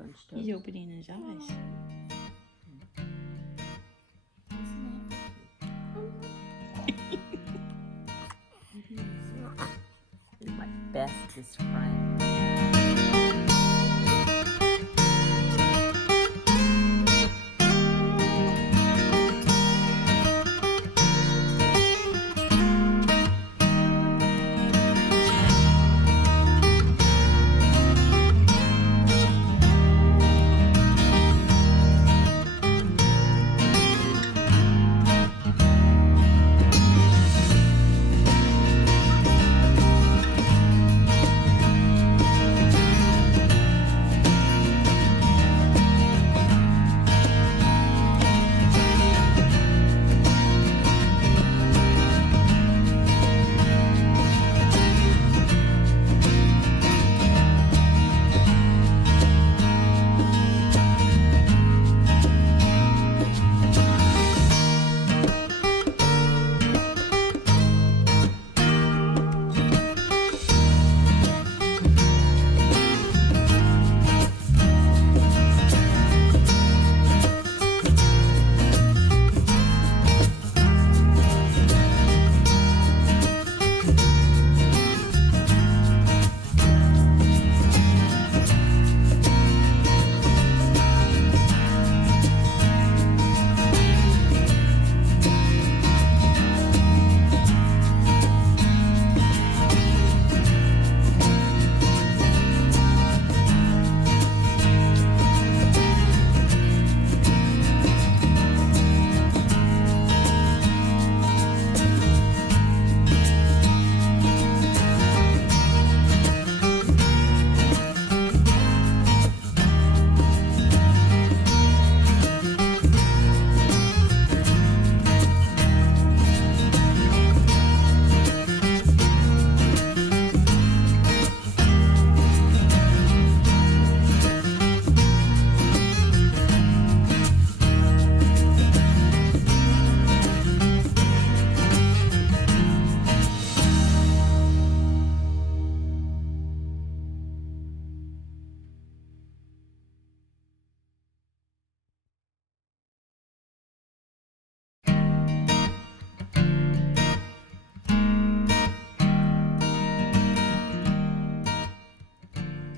French toast. He's opening his eyes. You're my bestest friend.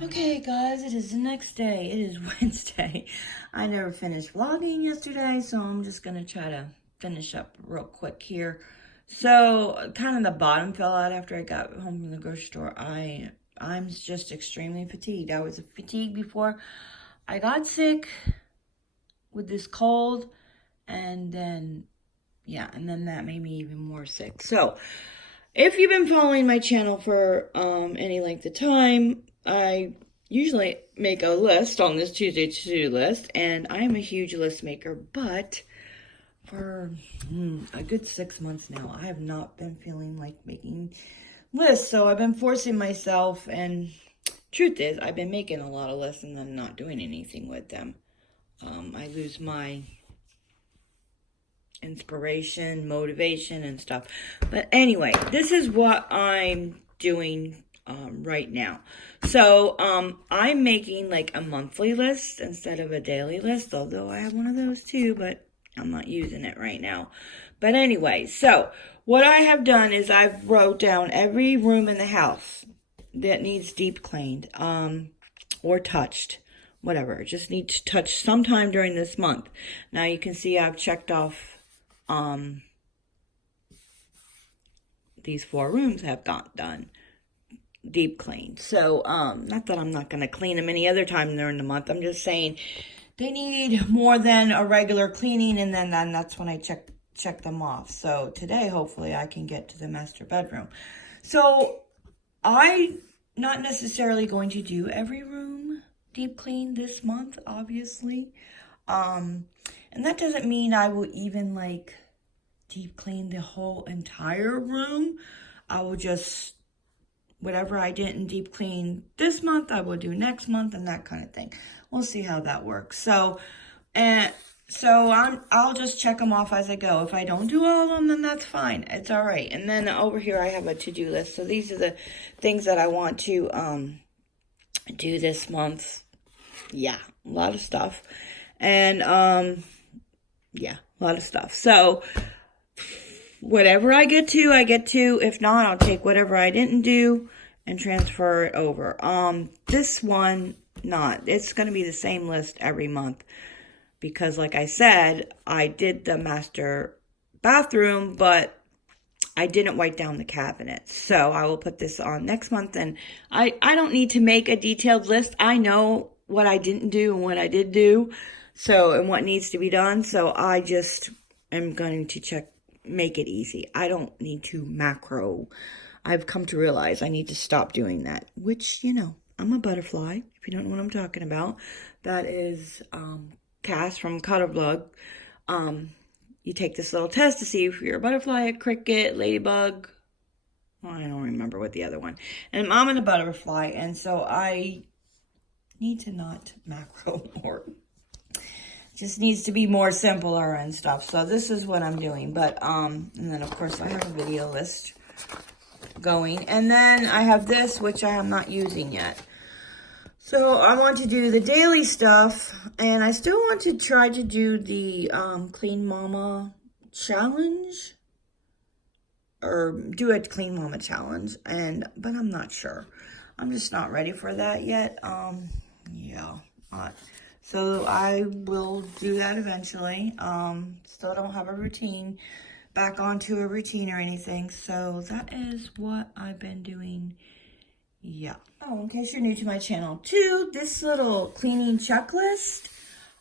Okay, guys, it is the next day. It is Wednesday. I never finished vlogging yesterday, so I'm just going to try to finish up real quick here. So, kind of the bottom fell out after I got home from the grocery store. I'm just extremely fatigued. I was fatigued before I got sick with this cold, and then, yeah, and then that made me even more sick. So, if you've been following my channel for any length of time, I usually make a list on this Tuesday to-do list, and I'm a huge list maker, but for a good 6 months now, I have not been feeling like making lists, so I've been forcing myself, and truth is, I've been making a lot of lists and then not doing anything with them. I lose my inspiration, motivation, and stuff. But anyway, this is what I'm doing right now. So I'm making like a monthly list instead of a daily list, although I have one of those too, but I'm not using it right now. But anyway, so what I have done is I've wrote down every room in the house that needs deep cleaned or touched. Whatever, just need to touch sometime during this month. Now you can see I've checked off these 4 rooms have got done deep cleaned. So not that I'm not going to clean them any other time during the month. I'm just saying they need more than a regular cleaning, and then that's when I check them off. So today hopefully I can get to the master bedroom. So I'm not necessarily going to do every room deep clean this month, obviously. And that doesn't mean I will even like deep clean the whole entire room. I will just, whatever I didn't deep clean this month, I will do next month, and that kind of thing. We'll see how that works. So I'll just check them off as I go. If I don't do all of them, then that's fine. It's all right. And then over here I have a to-do list. So these are the things that I want to do this month. yeah, a lot of stuff. And, yeah, a lot of stuff. So, whatever I get to, I get to. If not, I'll take whatever I didn't do and transfer it over. This one, not. It's going to be the same list every month. Because like I said, I did the master bathroom, but I didn't wipe down the cabinet. So I will put this on next month. And I don't need to make a detailed list. I know what I didn't do and what I did do. So, and what needs to be done. So I just am going to make it easy. I don't need to macro. I've come to realize I need to stop doing that. Which, you know, I'm a butterfly. If you don't know what I'm talking about. That is, Cass from Cuddling. You take this little test to see if you're a butterfly, a cricket, ladybug. Well, I don't remember what the other one. And I'm a butterfly, and so I need to not macro more. Just needs to be more simpler and stuff. So this is what I'm doing. But and then of course I have a video list going, and then I have this, which I am not using yet. So I want to do the daily stuff, and I still want to try to do the Clean Mama challenge, or do a Clean Mama challenge, but I'm not sure. I'm just not ready for that yet. Yeah. So I will do that eventually. Still don't have a routine, back onto a routine or anything. So that is what I've been doing. Yeah. Oh, in case you're new to my channel too, this little cleaning checklist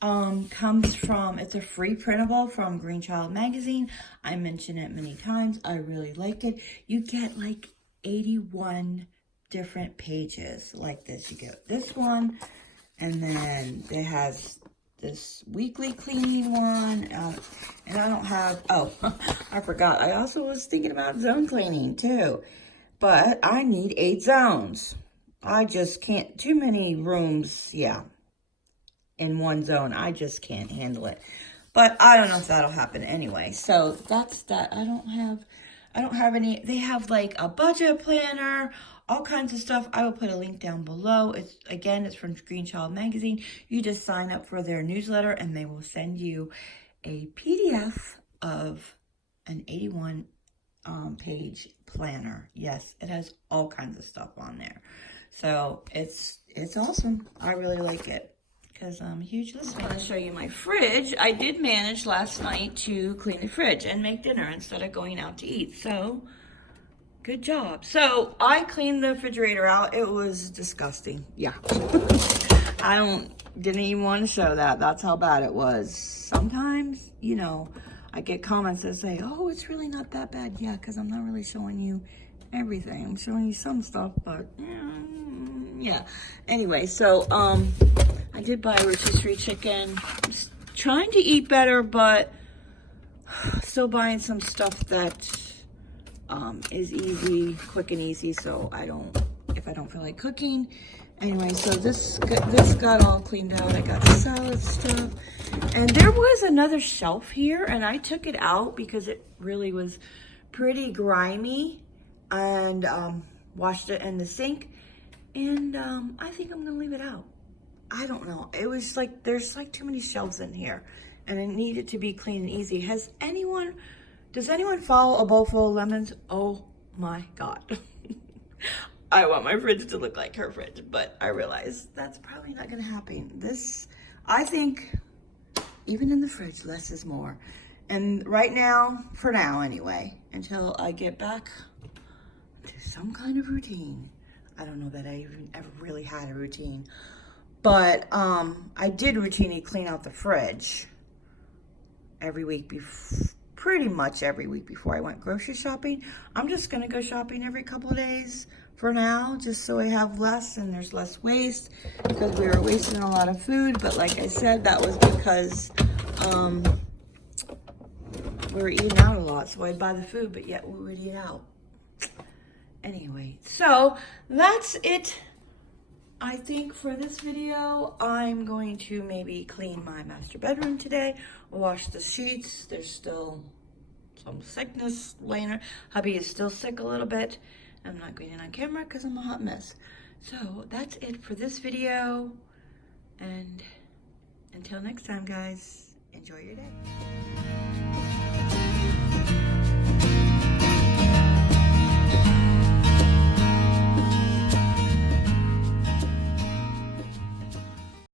comes from, it's a free printable from Green Child magazine. I mention it many times. I really like it. You get like 81 different pages like this. You get this one, and then it has this weekly cleaning one, and I don't have, oh, I forgot. I also was thinking about zone cleaning too. But I need 8 zones. I just can't, too many rooms, yeah, in one zone. I just can't handle it. But I don't know if that'll happen anyway. So that's that. I don't have any, they have like a budget planner, all kinds of stuff. I will put a link down below. It's from Green Child magazine. You just sign up for their newsletter and they will send you a PDF of an 81 page planner. Yes, it has all kinds of stuff on there. So it's awesome. I really like it because I'm a huge listener. I'm going to show you my fridge. I did manage last night to clean the fridge and make dinner instead of going out to eat. So good job. So I cleaned the refrigerator out. It was disgusting. Yeah. Didn't even want to show that. That's how bad it was. Sometimes, you know, I get comments that say, oh, it's really not that bad. Yeah, because I'm not really showing you everything. I'm showing you some stuff, but yeah. Anyway, so I did buy a rotisserie chicken. I'm trying to eat better, but still buying some stuff that is easy, quick and easy, so if I don't feel like cooking. Anyway, so this got all cleaned out. I got the salad stuff. And there was another shelf here, and I took it out because it really was pretty grimy, and washed it in the sink. And I think I'm going to leave it out. I don't know. It was like, there's like too many shelves in here, and it needed to be clean and easy. Does anyone follow a bowl full of lemons? Oh my God. I want my fridge to look like her fridge, but I realize that's probably not going to happen. I think, even in the fridge, less is more. And right now, for now anyway, until I get back to some kind of routine. I don't know that I even ever really had a routine. But I did routinely clean out the fridge every week, pretty much every week before I went grocery shopping. I'm just going to go shopping every couple of days for now, just so I have less and there's less waste, because we were wasting a lot of food. But like I said, that was because we were eating out a lot, so I'd buy the food, but yet we would eat out. Anyway, so that's it. I think for this video, I'm going to maybe clean my master bedroom today, wash the sheets. There's still some sickness laying there. Hubby is still sick a little bit. I'm not going in on camera because I'm a hot mess. So that's it for this video. And until next time, guys, enjoy your day.